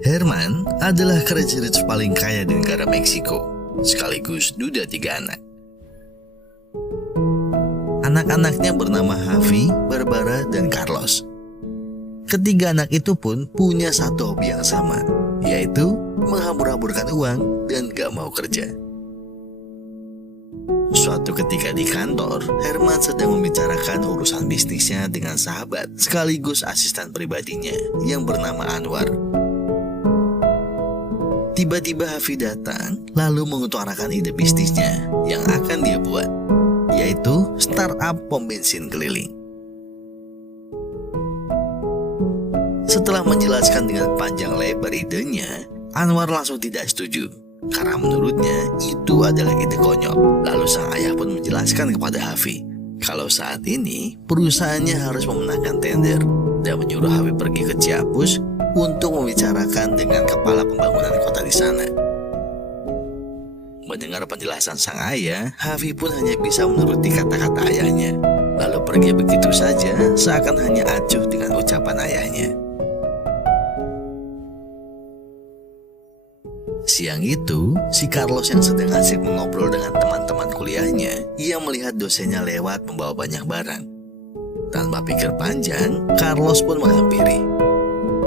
Herman adalah Crazy Rich paling kaya di negara Meksiko, sekaligus duda 3 anak. Anak-anaknya bernama Javi, Barbara, dan Carlos. Ketiga anak itu pun punya satu hobi yang sama, yaitu menghambur-hamburkan uang dan gak mau kerja. Suatu ketika di kantor, Herman sedang membicarakan urusan bisnisnya dengan sahabat sekaligus asisten pribadinya yang bernama Anwar. Tiba-tiba Javi datang lalu mengutarakan ide bisnisnya yang akan dia buat, yaitu startup pom bensin keliling. Setelah menjelaskan dengan panjang lebar idenya, Anwar langsung tidak setuju karena menurutnya itu adalah ide konyol. Lalu sang ayah pun menjelaskan kepada Javi kalau saat ini perusahaannya harus memenangkan tender dan menyuruh Javi pergi ke Chiapas untuk membicarakan dengan kepala pembangunan kota di sana. Mendengar penjelasan sang ayah, Javi pun hanya bisa menuruti kata-kata ayahnya, lalu pergi begitu saja seakan hanya acuh dengan ucapan ayahnya. Siang itu, si Carlos yang sedang asik mengobrol dengan teman-teman kuliahnya, ia melihat dosennya lewat membawa banyak barang. Tanpa pikir panjang, Carlos pun menghampiri.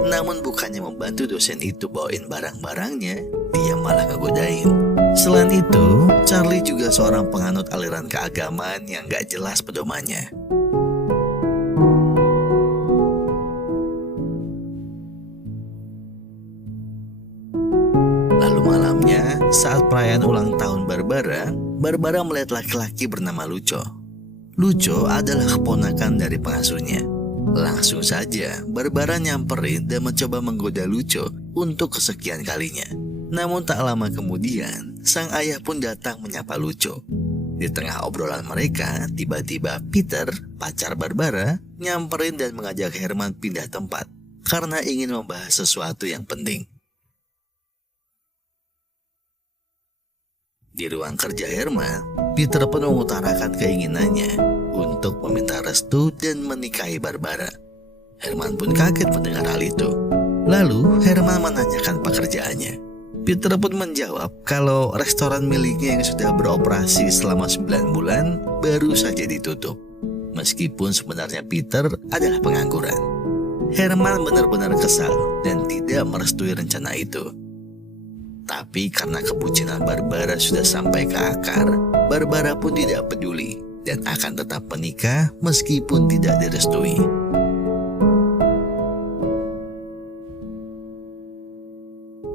Namun bukannya membantu dosen itu bawain barang-barangnya, dia malah ngegodain. Selain itu, Charlie juga seorang penganut aliran keagamaan yang gak jelas pedomannya. Saat perayaan ulang tahun Barbara melihat laki-laki bernama Lucho. Lucho adalah keponakan dari pengasuhnya. Langsung saja Barbara nyamperin dan mencoba menggoda Lucho untuk kesekian kalinya. Namun tak lama kemudian, sang ayah pun datang menyapa Lucho. Di tengah obrolan mereka, tiba-tiba Peter, pacar Barbara, nyamperin dan mengajak Herman pindah tempat karena ingin membahas sesuatu yang penting. Di ruang kerja Herman, Peter pun mengutarakan keinginannya untuk meminta restu dan menikahi Barbara. Herman pun kaget mendengar hal itu. Lalu Herman menanyakan pekerjaannya. Peter pun menjawab kalau restoran miliknya yang sudah beroperasi selama 9 bulan baru saja ditutup. Meskipun sebenarnya Peter adalah pengangguran. Herman benar-benar kesal dan tidak merestui rencana itu. Tapi karena kebucinan Barbara sudah sampai ke akar, Barbara pun tidak peduli dan akan tetap menikah meskipun tidak direstui.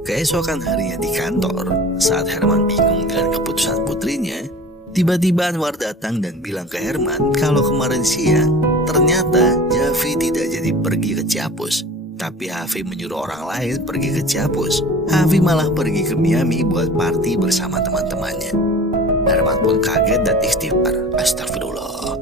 Keesokan harinya di kantor, saat Herman bingung dengan keputusan putrinya, tiba-tiba Anwar datang dan bilang ke Herman kalau kemarin siang ternyata Javi tidak jadi pergi ke Chiapas. Tapi Javi menyuruh orang lain pergi ke Chiapas. Javi malah pergi ke Miami buat party bersama teman-temannya. Herman pun kaget dan istighfar. Astagfirullah.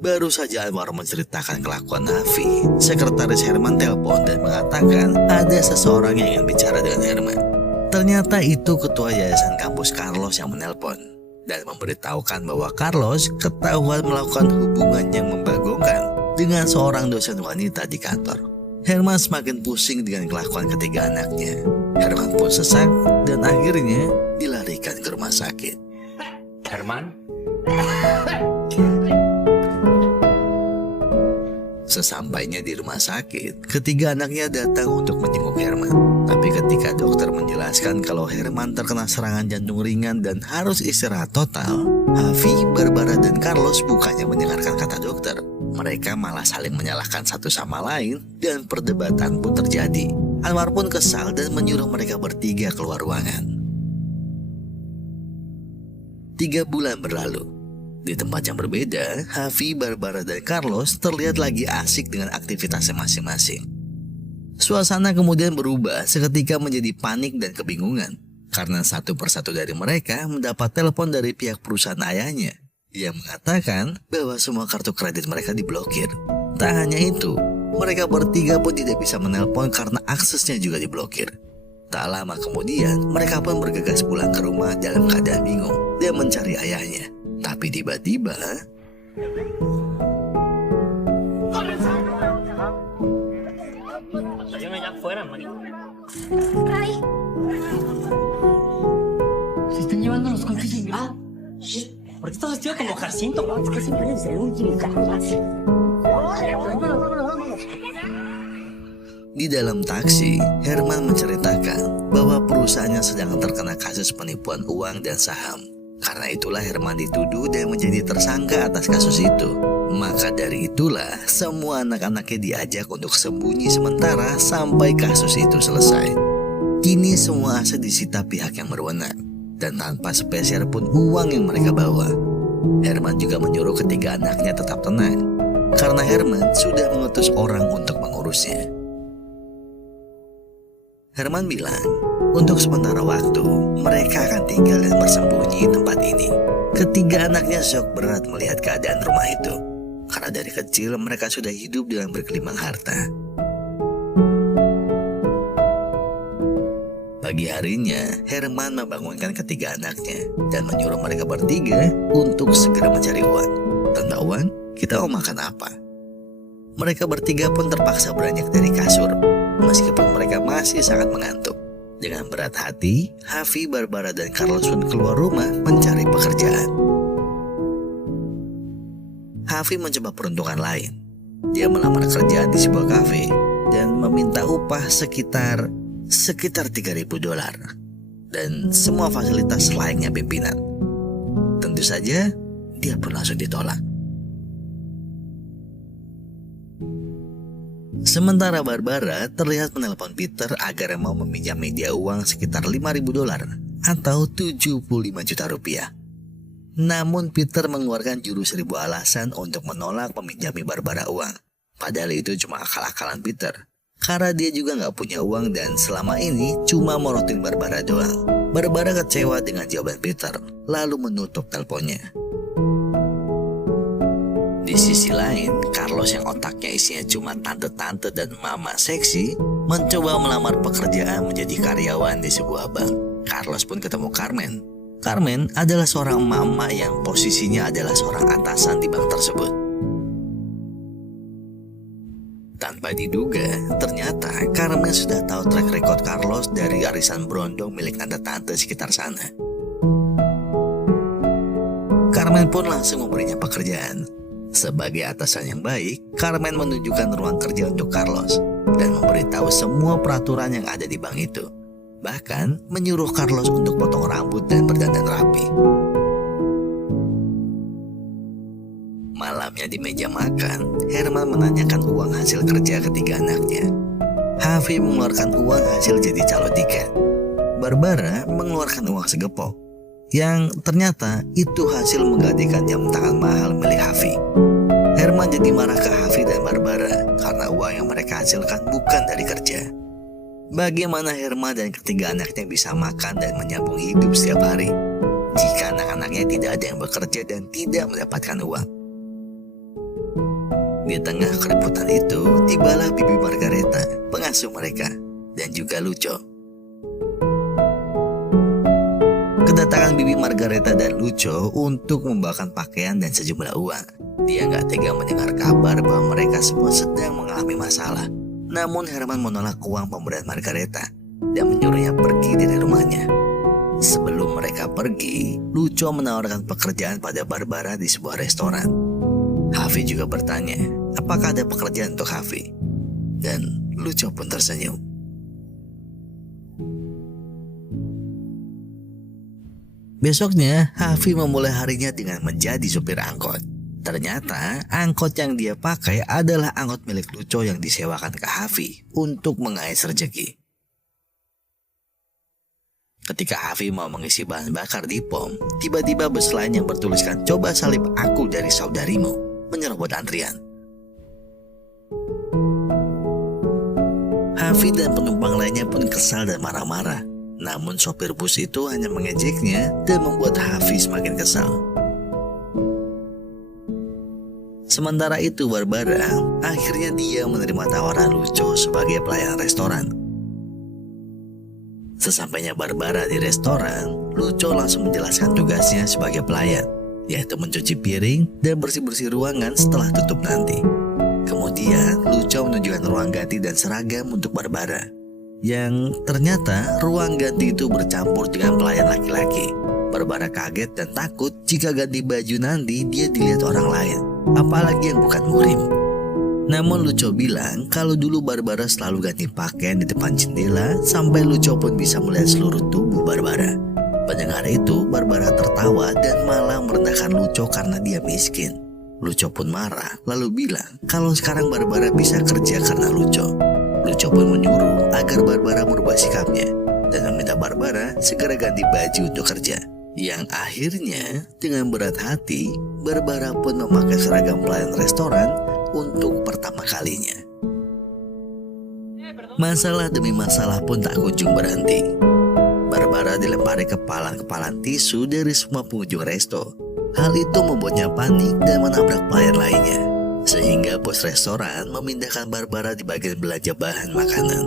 Baru saja Anwar menceritakan kelakuan Javi, sekretaris Herman telepon dan mengatakan ada seseorang yang ingin bicara dengan Herman. Ternyata itu ketua yayasan kampus Carlos yang menelpon dan memberitahukan bahwa Carlos ketahuan melakukan hubungan yang membagongkan dengan seorang dosen wanita di kantor. Herman semakin pusing dengan kelakuan ketiga anaknya. Herman pun sesak dan akhirnya dilarikan ke rumah sakit. Herman? Sesampainya di rumah sakit, ketiga anaknya datang untuk menjenguk Herman. Tapi ketika dokter menjelaskan kalau Herman terkena serangan jantung ringan dan harus istirahat total, Javi, Barbara, dan Carlos bukannya mendengarkan kata dokter. Mereka malah saling menyalahkan satu sama lain dan perdebatan pun terjadi. Anwar pun kesal dan menyuruh mereka bertiga keluar ruangan. 3 bulan berlalu. Di tempat yang berbeda, Javi, Barbara, dan Carlos terlihat lagi asik dengan aktivitasnya masing-masing. Suasana kemudian berubah seketika menjadi panik dan kebingungan karena satu persatu dari mereka mendapat telepon dari pihak perusahaan ayahnya yang mengatakan bahwa semua kartu kredit mereka diblokir. Tak hanya itu, mereka bertiga pun tidak bisa menelpon karena aksesnya juga diblokir. Tak lama kemudian, mereka pun bergegas pulang ke rumah dalam keadaan bingung dan mencari ayahnya. Tapi tiba-tiba Yo me llamo fuera, marico. Ray, Se están llevando los coches en grado. ¿Por qué estás vestido como Jacinto? es que siempre es el último carro. Di dalam taksi, Herman menceritakan bahwa perusahaannya sedang terkena kasus penipuan uang dan saham. Karena itulah Herman dituduh dan menjadi tersangka atas kasus itu. Maka dari itulah semua anak-anaknya diajak untuk sembunyi sementara sampai kasus itu selesai. Kini semua aset disita pihak yang berwenang dan tanpa sepeser pun uang yang mereka bawa. Herman juga menyuruh ketiga anaknya tetap tenang karena Herman sudah mengutus orang untuk mengurusnya. Herman bilang, untuk sementara waktu, mereka akan tinggal dan bersembunyi di tempat ini. Ketiga anaknya shock berat melihat keadaan rumah itu, karena dari kecil mereka sudah hidup dengan bergelimang harta. Pagi harinya, Herman membangunkan ketiga anaknya dan menyuruh mereka bertiga untuk segera mencari uang. Tanpa uang, kita mau makan apa? Mereka bertiga pun terpaksa beranjak dari kasur, meskipun mereka masih sangat mengantuk. Dengan berat hati, Hafi, Barbara, dan Carlos pun keluar rumah mencari pekerjaan. Hafi mencoba peruntungan lain. Dia melamar kerjaan di sebuah kafe dan meminta upah sekitar $3.000 dan semua fasilitas layaknya pimpinan. Tentu saja, dia pun langsung ditolak. Sementara Barbara terlihat menelpon Peter agar mau meminjam dia uang sekitar $5.000 atau 75 juta rupiah. Namun Peter mengeluarkan jurus 1000 alasan untuk menolak meminjami Barbara uang. Padahal itu cuma akal-akalan Peter, karena dia juga nggak punya uang dan selama ini cuma morotin Barbara doang. Barbara kecewa dengan jawaban Peter, lalu menutup teleponnya. Di sisi lain, Carlos yang otaknya isinya cuma tante-tante dan mama seksi mencoba melamar pekerjaan menjadi karyawan di sebuah bank. Carlos pun ketemu Carmen. Carmen adalah seorang mama yang posisinya adalah seorang atasan di bank tersebut. Tanpa diduga, ternyata Carmen sudah tahu track record Carlos dari arisan berondong milik tante-tante sekitar sana. Carmen pun langsung memberinya pekerjaan. Sebagai atasan yang baik, Carmen menunjukkan ruang kerja untuk Carlos dan memberitahu semua peraturan yang ada di bank itu. Bahkan menyuruh Carlos untuk potong rambut dan berdandan rapi. Malamnya di meja makan, Herman menanyakan uang hasil kerja ketiga anaknya. Hafi mengeluarkan uang hasil jadi calo tiket. Barbara mengeluarkan uang segepok, yang ternyata itu hasil menggantikan jam tangan mahal milik Hafi. Herman jadi marah ke Hafi dan Barbara karena uang yang mereka hasilkan bukan dari kerja. Bagaimana Herman dan ketiga anaknya bisa makan dan menyambung hidup setiap hari jika anak-anaknya tidak ada yang bekerja dan tidak mendapatkan uang? Di tengah keributan itu, tibalah Bibi Margareta, pengasuh mereka, dan juga Lucho. Kedatangan Bibi Margareta dan Lucho untuk membawakan pakaian dan sejumlah uang. Dia nggak tega mendengar kabar bahwa mereka semua sedang mengalami masalah. Namun Herman menolak uang pemberian Margareta dan menyuruhnya pergi dari rumahnya. Sebelum mereka pergi, Lucho menawarkan pekerjaan pada Barbara di sebuah restoran. Hafi juga bertanya, apakah ada pekerjaan untuk Hafi? Dan Lucho pun tersenyum. Besoknya, Hafi memulai harinya dengan menjadi supir angkot. Ternyata, angkot yang dia pakai adalah angkot milik Lucho yang disewakan ke Hafi untuk mengais rezeki. Ketika Hafi mau mengisi bahan bakar di pom, tiba-tiba bus lain yang bertuliskan "Coba salib aku dari saudarimu" menyerobot antrian. Hafi dan penumpang lainnya pun kesal dan marah-marah. Namun sopir bus itu hanya mengejeknya dan membuat Hafi semakin kesal. Sementara itu Barbara, akhirnya dia menerima tawaran Lucho sebagai pelayan restoran. Sesampainya Barbara di restoran, Lucho langsung menjelaskan tugasnya sebagai pelayan, yaitu mencuci piring dan bersih-bersih ruangan setelah tutup nanti. kemudian Luco menunjukkan ruang ganti dan seragam untuk Barbara. Yang ternyata ruang ganti itu bercampur dengan pelayan laki-laki. Barbara kaget dan takut jika ganti baju nanti dia dilihat orang lain, apalagi yang bukan muhrim. Namun Luco bilang kalau dulu Barbara selalu ganti pakaian di depan jendela sampai Luco pun bisa melihat seluruh tubuh Barbara. Mendengar itu, Barbara tertawa dan malah merendahkan Luco karena dia miskin. Luco pun marah lalu bilang kalau sekarang Barbara bisa kerja karena Luco. Luco pun menyuruh agar Barbara merubah sikapnya dan meminta Barbara segera ganti baju untuk kerja. Yang akhirnya dengan berat hati Barbara pun memakai seragam pelayan restoran untuk pertama kalinya. Masalah demi masalah pun tak kunjung berhenti. Barbara dilempari kepalan-kepalan tisu dari semua pengunjung resto. Hal itu membuatnya panik dan menabrak pelayan lainnya, sehingga bos restoran memindahkan Barbara di bagian belanja bahan makanan.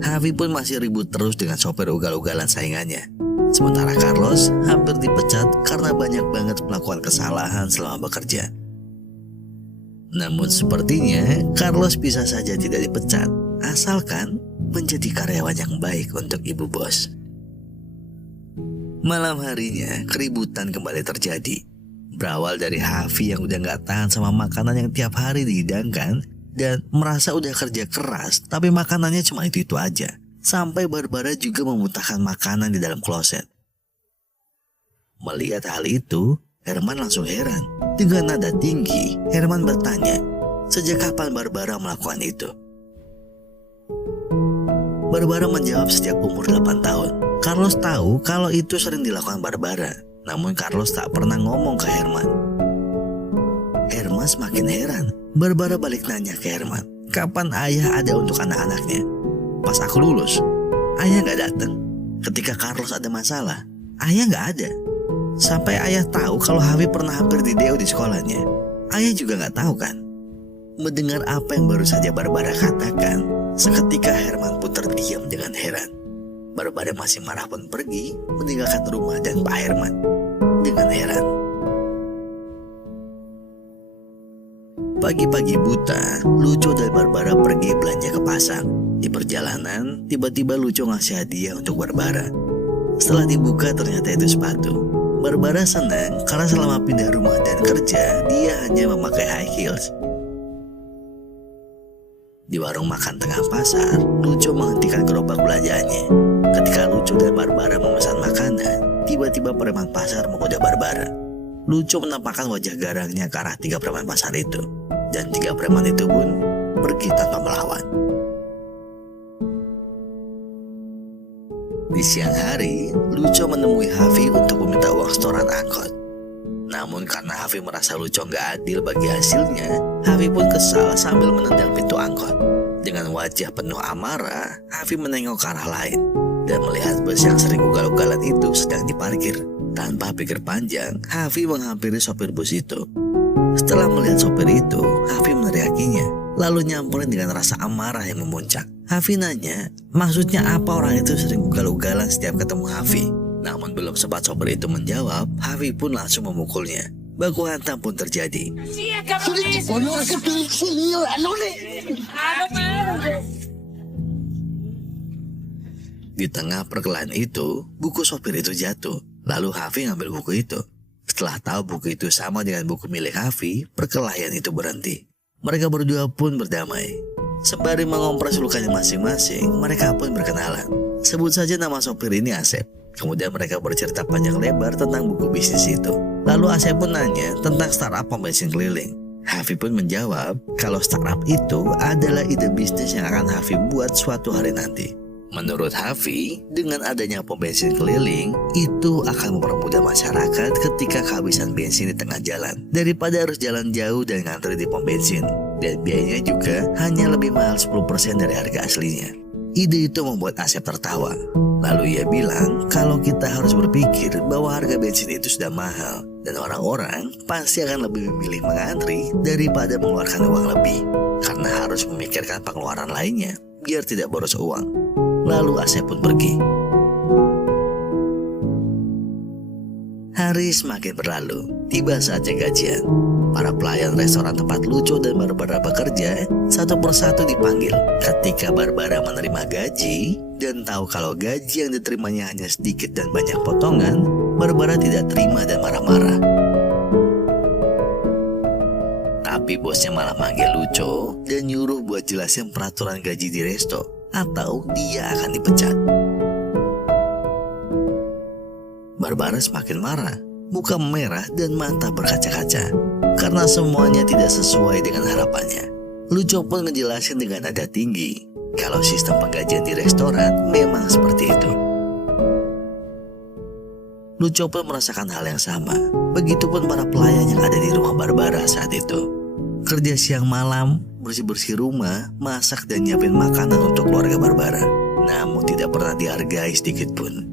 Harvey pun masih ribut terus dengan sopir ugal-ugalan saingannya. Sementara Carlos hampir dipecat karena banyak banget melakukan kesalahan selama bekerja. Namun sepertinya Carlos bisa saja tidak dipecat, asalkan menjadi karyawan yang baik untuk ibu bos. Malam harinya keributan kembali terjadi. Berawal dari Harvey yang udah gak tahan sama makanan yang tiap hari dihidangkan dan merasa udah kerja keras tapi makanannya cuma itu aja. Sampai Barbara juga memuntahkan makanan di dalam kloset. Melihat hal itu, Herman langsung heran. Dengan nada tinggi, Herman bertanya, sejak kapan Barbara melakukan itu? Barbara menjawab sejak umur 8 tahun. Carlos tahu kalau itu sering dilakukan Barbara, namun Carlos tak pernah ngomong ke Herman. Herman semakin heran. Barbara balik nanya ke Herman, kapan ayah ada untuk anak-anaknya? Pas aku lulus, ayah gak datang. Ketika Carlos ada masalah, ayah gak ada. Sampai ayah tahu kalau Harvey pernah hampir dideo di sekolahnya, ayah juga gak tahu kan? Mendengar apa yang baru saja Barbara katakan, seketika Herman pun terdiam dengan heran. Barbara masih marah pun pergi meninggalkan rumah dan Pak Herman dengan heran. Pagi-pagi buta, Luco dan Barbara pergi belanja ke pasar. Di perjalanan, tiba-tiba Luco ngasih hadiah untuk Barbara. Setelah dibuka ternyata itu sepatu. Barbara senang karena selama pindah rumah dan kerja, dia hanya memakai high heels. Di warung makan tengah pasar, Luco menghentikan gerobak belanjaannya. Ketika Luco dan Barbara memesan makanan, tiba-tiba preman pasar menggoda Barbara. Luco menampakkan wajah garangnya ke arah 3 preman pasar itu. Dan 3 preman itu pun pergi tanpa melawan. Di siang hari, Luco menemui Harvey untuk meminta uang setoran angkot. Namun karena Harvey merasa Luco gak adil bagi hasilnya, Harvey pun kesal sambil menendang pintu angkot. Dengan wajah penuh amarah, Harvey menengok ke arah lain dan melihat bus yang sering ugal-ugalan itu sedang diparkir. Tanpa pikir panjang, Harvey menghampiri sopir bus itu. Setelah melihat sopir itu, Harvey meneriakinya, lalu nyamperin dengan rasa amarah yang memuncak. Harvey nanya, maksudnya apa orang itu sering ugal-ugalan setiap ketemu Harvey? Namun belum sempat sopir itu menjawab, Harvey pun langsung memukulnya. Baku hantam pun terjadi. Di tengah perkelahian itu, buku sopir itu jatuh. Lalu Harvey ngambil buku itu. Setelah tahu buku itu sama dengan buku milik Harvey, perkelahian itu berhenti. Mereka berdua pun berdamai. Sembari mengompres lukanya masing-masing, mereka pun berkenalan. Sebut saja nama sopir ini Asep. Kemudian mereka bercerita panjang lebar tentang buku bisnis itu. Lalu Asep pun nanya tentang startup pom bensin keliling. Harvey pun menjawab kalau startup itu adalah ide bisnis yang akan Harvey buat suatu hari nanti. Menurut Harvey, dengan adanya pom bensin keliling, itu akan mempermudah masyarakat ketika kehabisan bensin di tengah jalan, daripada harus jalan jauh dan ngantri di pom bensin. Dan biayanya juga hanya lebih mahal 10% dari harga aslinya. Ide itu membuat Asep tertawa. Lalu ia bilang kalau kita harus berpikir bahwa harga bensin itu sudah mahal, dan orang-orang pasti akan lebih memilih mengantri daripada mengeluarkan uang lebih, karena harus memikirkan pengeluaran lainnya biar tidak boros uang. Lalu Asep pun pergi. Hari semakin berlalu, tiba saatnya gajian. Para pelayan restoran tempat Lucio dan Barbara bekerja satu persatu dipanggil. Ketika Barbara menerima gaji dan tahu kalau gaji yang diterimanya hanya sedikit dan banyak potongan, Barbara tidak terima dan marah-marah. Tapi bosnya malah manggil Lucio dan nyuruh buat jelasin peraturan gaji di resto atau dia akan dipecat. Barbara semakin marah, muka merah dan mata berkaca-kaca karena semuanya tidak sesuai dengan harapannya. Lucio pun ngejelasin dengan nada tinggi kalau sistem penggajian di restoran memang seperti itu. Lucio pun merasakan hal yang sama. Begitupun para pelayan yang ada di rumah Barbara saat itu. Kerja siang malam, bersih-bersih rumah, masak dan nyiapin makanan untuk keluarga Barbara. Namun tidak pernah dihargai sedikit pun.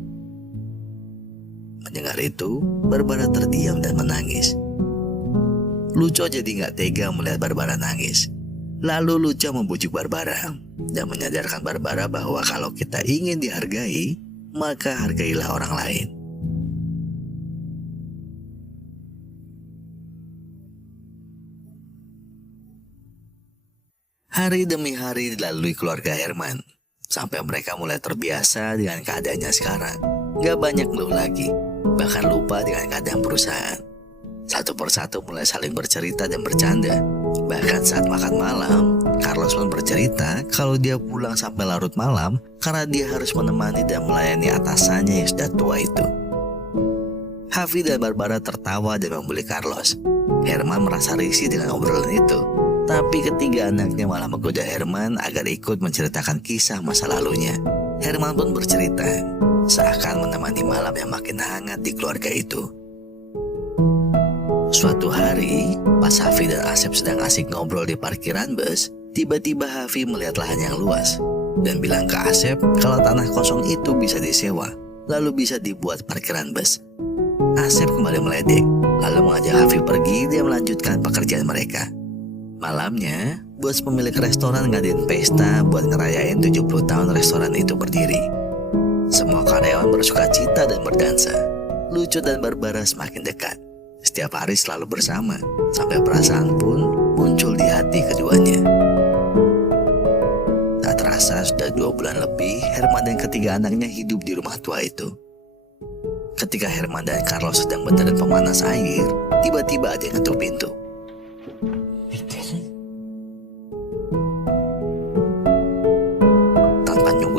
Mendengar itu, Barbara terdiam dan menangis. Lucio jadi gak tega melihat Barbara nangis. Lalu Lucio membujuk Barbara dan menyadarkan Barbara bahwa kalau kita ingin dihargai, maka hargailah orang lain. Hari demi hari dilalui keluarga Herman, sampai mereka mulai terbiasa dengan keadaannya sekarang. Gak banyak ngeluh lagi, bahkan lupa dengan keadaan perusahaan. Satu persatu mulai saling bercerita dan bercanda. Bahkan saat makan malam, Carlos pun bercerita kalau dia pulang sampai larut malam karena dia harus menemani dan melayani atasannya yang sudah tua itu. Harvey dan Barbara tertawa dan membuli Carlos. Herman merasa risih dengan obrolan itu. Tapi ketiga anaknya malah menggoda Herman agar ikut menceritakan kisah masa lalunya. Herman pun bercerita, seakan menemani malam yang makin hangat di keluarga itu. Suatu hari, pas Harvey dan Asep sedang asik ngobrol di parkiran bus, tiba-tiba Harvey melihat lahan yang luas dan bilang ke Asep kalau tanah kosong itu bisa disewa, lalu bisa dibuat parkiran bus. Asep kembali meledek, lalu mengajak Harvey pergi dan melanjutkan pekerjaan mereka. Malamnya, bos pemilik restoran ngadain pesta buat ngerayain 70 tahun restoran itu berdiri. Semua karyawan bersuka cita dan berdansa. Lucio dan Barbara semakin dekat. Setiap hari selalu bersama, sampai perasaan pun muncul di hati keduanya. Tak terasa sudah 2 bulan lebih, Herman dan ketiga anaknya hidup di rumah tua itu. Ketika Herman dan Carlos sedang benerin pemanas air, tiba-tiba ada yang ngetuk pintu.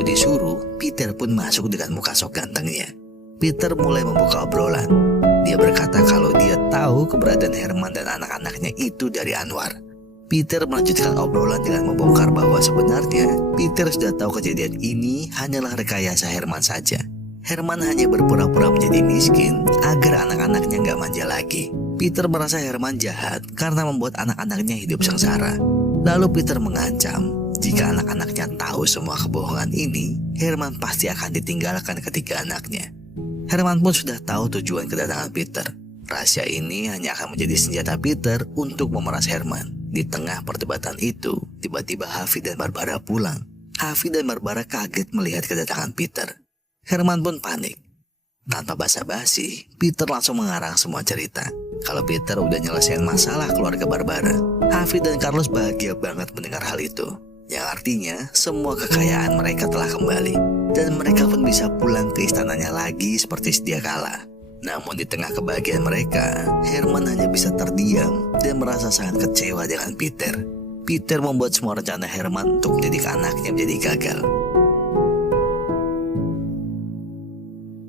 Disuruh, Peter pun masuk dengan muka sok gantengnya. Peter mulai membuka obrolan. Dia berkata kalau dia tahu keberadaan Herman dan anak-anaknya itu dari Anwar. Peter melanjutkan obrolan dengan membongkar bahwa sebenarnya Peter sudah tahu kejadian ini hanyalah rekayasa Herman saja. Herman hanya berpura-pura menjadi miskin agar anak-anaknya gak manja lagi. Peter merasa Herman jahat karena membuat anak-anaknya hidup sengsara. Lalu Peter mengancam, jika anak-anaknya tahu semua kebohongan ini, Herman pasti akan ditinggalkan ketiga anaknya. Herman pun sudah tahu tujuan kedatangan Peter. Rahasia ini hanya akan menjadi senjata Peter untuk memeras Herman. Di tengah perdebatan itu, tiba-tiba Harvey dan Barbara pulang. Harvey dan Barbara kaget melihat kedatangan Peter. Herman pun panik. Tanpa basa-basi, Peter langsung mengarang semua cerita. Kalau Peter udah nyelesain masalah keluarga Barbara. Harvey dan Carlos bahagia banget mendengar hal itu. Yang artinya semua kekayaan mereka telah kembali dan mereka pun bisa pulang ke istananya lagi seperti sedia kala. Namun di tengah kebahagiaan mereka, Herman hanya bisa terdiam dan merasa sangat kecewa dengan Peter. Peter membuat semua rencana Herman untuk mendidik anaknya menjadi gagal.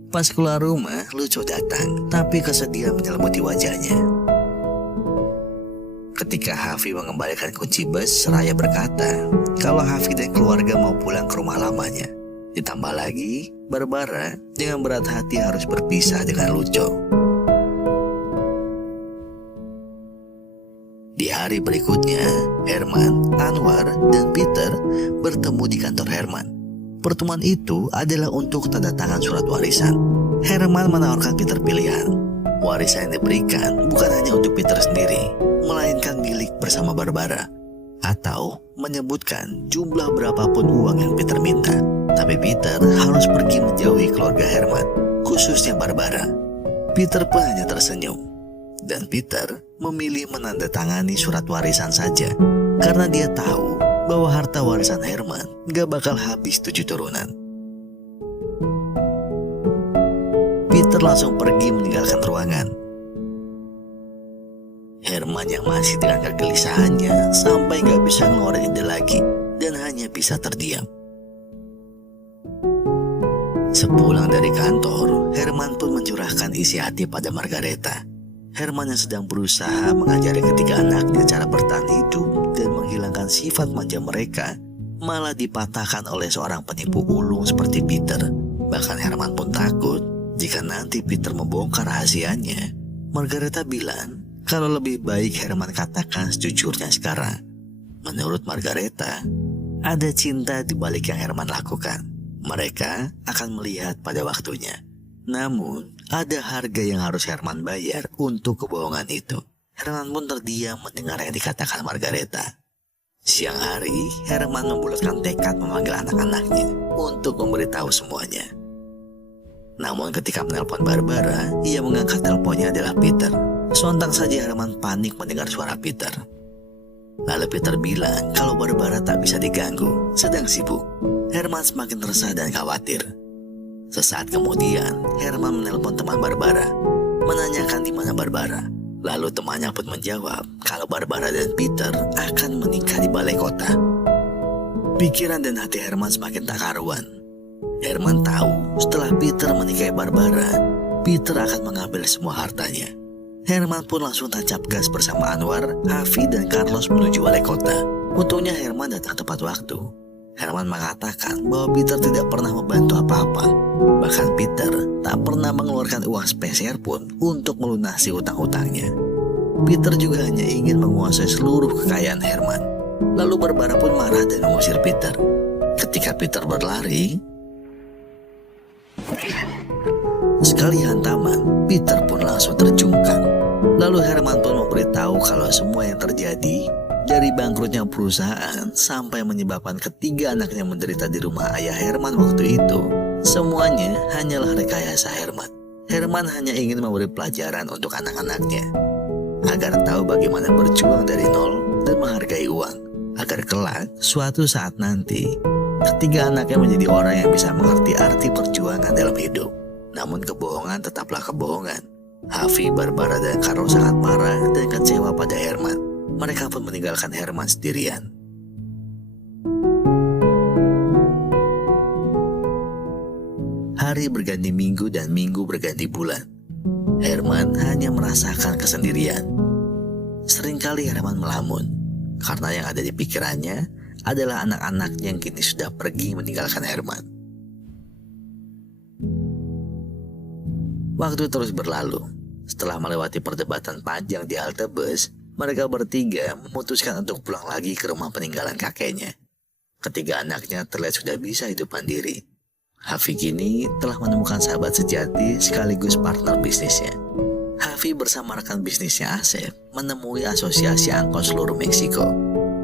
Pas keluar rumah, Lucio datang, tapi kesedihan menyelimuti wajahnya. Ketika Harvey mengembalikan kunci bus, seraya berkata kalau Harvey dan keluarga mau pulang ke rumah lamanya. Ditambah lagi, Barbara dengan berat hati harus berpisah dengan Lucio. Di hari berikutnya, Herman, Anwar, dan Peter bertemu di kantor Herman. Pertemuan itu adalah untuk tanda tangan surat warisan. Herman menawarkan Peter pilihan. Warisan yang diberikan bukan hanya untuk Peter sendiri, melainkan milik bersama Barbara. Atau menyebutkan jumlah berapapun uang yang Peter minta. Tapi Peter harus pergi menjauhi keluarga Herman, khususnya Barbara. Peter pun hanya tersenyum. Dan Peter memilih menandatangani surat warisan saja karena dia tahu bahwa harta warisan Herman gak bakal habis 7 turunan. Peter langsung pergi meninggalkan ruangan. Herman yang masih dengan kegelisahannya sampai gak bisa ngeluarin ide lagi dan hanya bisa terdiam. Sepulang dari kantor, Herman pun mencurahkan isi hati pada Margareta. Herman yang sedang berusaha mengajari ketiga anaknya cara bertahan hidup dan menghilangkan sifat manja mereka, malah dipatahkan oleh seorang penipu ulung seperti Peter. Bahkan Herman pun takut jika nanti Peter membongkar rahasianya. Margareta bilang kalau lebih baik Herman katakan sejujurnya sekarang. Menurut Margareta, ada cinta di balik yang Herman lakukan. Mereka akan melihat pada waktunya. Namun, ada harga yang harus Herman bayar untuk kebohongan itu. Herman pun terdiam mendengar yang dikatakan Margareta. Siang hari, Herman membulatkan tekad memanggil anak-anaknya untuk memberitahu semuanya. Namun ketika menelpon Barbara, ia mengangkat teleponnya adalah Peter. Sontak saja Herman panik mendengar suara Peter. Lalu Peter bilang kalau Barbara tak bisa diganggu, sedang sibuk. Herman semakin resah dan khawatir. Sesaat kemudian, Herman menelpon teman Barbara, menanyakan di mana Barbara. Lalu temannya pun menjawab kalau Barbara dan Peter akan menikah di balai kota. Pikiran dan hati Herman semakin tak karuan. Herman tahu setelah Peter menikahi Barbara, Peter akan mengambil semua hartanya. Herman pun langsung tancap gas bersama Anwar, Afi, dan Carlos menuju balai kota. Untungnya Herman datang tepat waktu. Herman mengatakan bahwa Peter tidak pernah membantu apa-apa. Bahkan Peter tak pernah mengeluarkan uang sepeser pun untuk melunasi utang-utangnya. Peter juga hanya ingin menguasai seluruh kekayaan Herman. Lalu Barbara pun marah dan mengusir Peter. Ketika Peter berlari, sekali hantaman, Peter pun langsung terjungkang. Lalu Herman pun memberitahu kalau semua yang terjadi, dari bangkrutnya perusahaan sampai menyebabkan ketiga anaknya menderita di rumah ayah Herman waktu itu, semuanya hanyalah rekayasa Herman. Herman hanya ingin memberi pelajaran untuk anak-anaknya, agar tahu bagaimana berjuang dari nol dan menghargai uang, agar kelak suatu saat nanti ketiga anaknya menjadi orang yang bisa mengerti arti perjuangan dalam hidup. Namun kebohongan tetaplah kebohongan. Afi, Barbara, dan Carlos sangat marah dan kecewa pada Herman. Mereka pun meninggalkan Herman sendirian. Hari berganti minggu dan minggu berganti bulan. Herman hanya merasakan kesendirian. Seringkali Herman melamun, karena yang ada di pikirannya adalah anak-anaknya yang kini sudah pergi meninggalkan Herman. Waktu terus berlalu. Setelah melewati perdebatan panjang di halte bus, mereka bertiga memutuskan untuk pulang lagi ke rumah peninggalan kakeknya. Ketiga anaknya terlihat sudah bisa hidup mandiri. Hafi kini telah menemukan sahabat sejati sekaligus partner bisnisnya. Hafi bersama rekan bisnisnya Asep menemui asosiasi angkot seluruh Meksiko.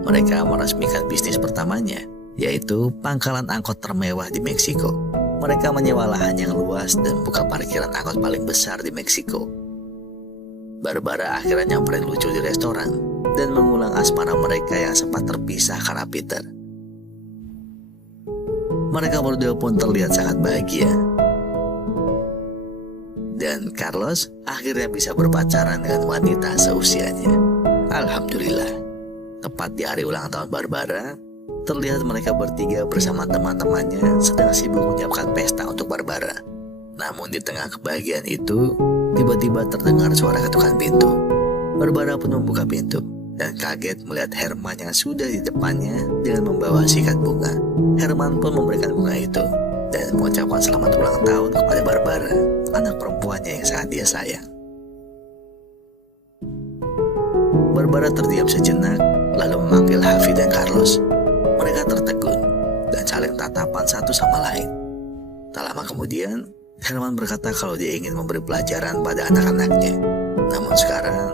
Mereka meresmikan bisnis pertamanya, yaitu pangkalan angkot termewah di Meksiko. Mereka menyewa lahan yang luas dan buka parkiran angkot paling besar di Meksiko. Barbara akhirnya nyamperin Lucu di restoran dan mengulang asmara mereka yang sempat terpisah karena Peter. Mereka berdua pun terlihat sangat bahagia. Dan Carlos akhirnya bisa berpacaran dengan wanita seusianya. Alhamdulillah. Tepat di hari ulang tahun Barbara, terlihat mereka bertiga bersama teman-temannya sedang sibuk menyiapkan pesta untuk Barbara. Namun di tengah kebahagiaan itu, tiba-tiba terdengar suara ketukan pintu. Barbara pun membuka pintu dan kaget melihat Herman yang sudah di depannya dengan membawa sikat bunga. Herman pun memberikan bunga itu dan mengucapkan selamat ulang tahun kepada Barbara, anak perempuannya yang sangat dia sayang. Barbara terdiam sejenak, lalu memanggil Hafi dan Carlos. Mereka tertegun dan saling tatapan satu sama lain. Tak lama kemudian, Herman berkata kalau dia ingin memberi pelajaran pada anak-anaknya. Namun sekarang,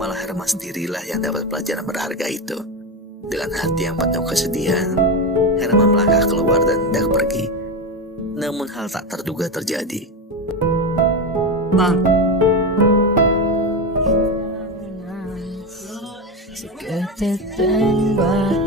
malah Herman sendirilah yang dapat pelajaran berharga itu. Dengan hati yang penuh kesedihan, Herman melangkah keluar dan hendak pergi. Namun hal tak terduga terjadi. Bang, ketitembak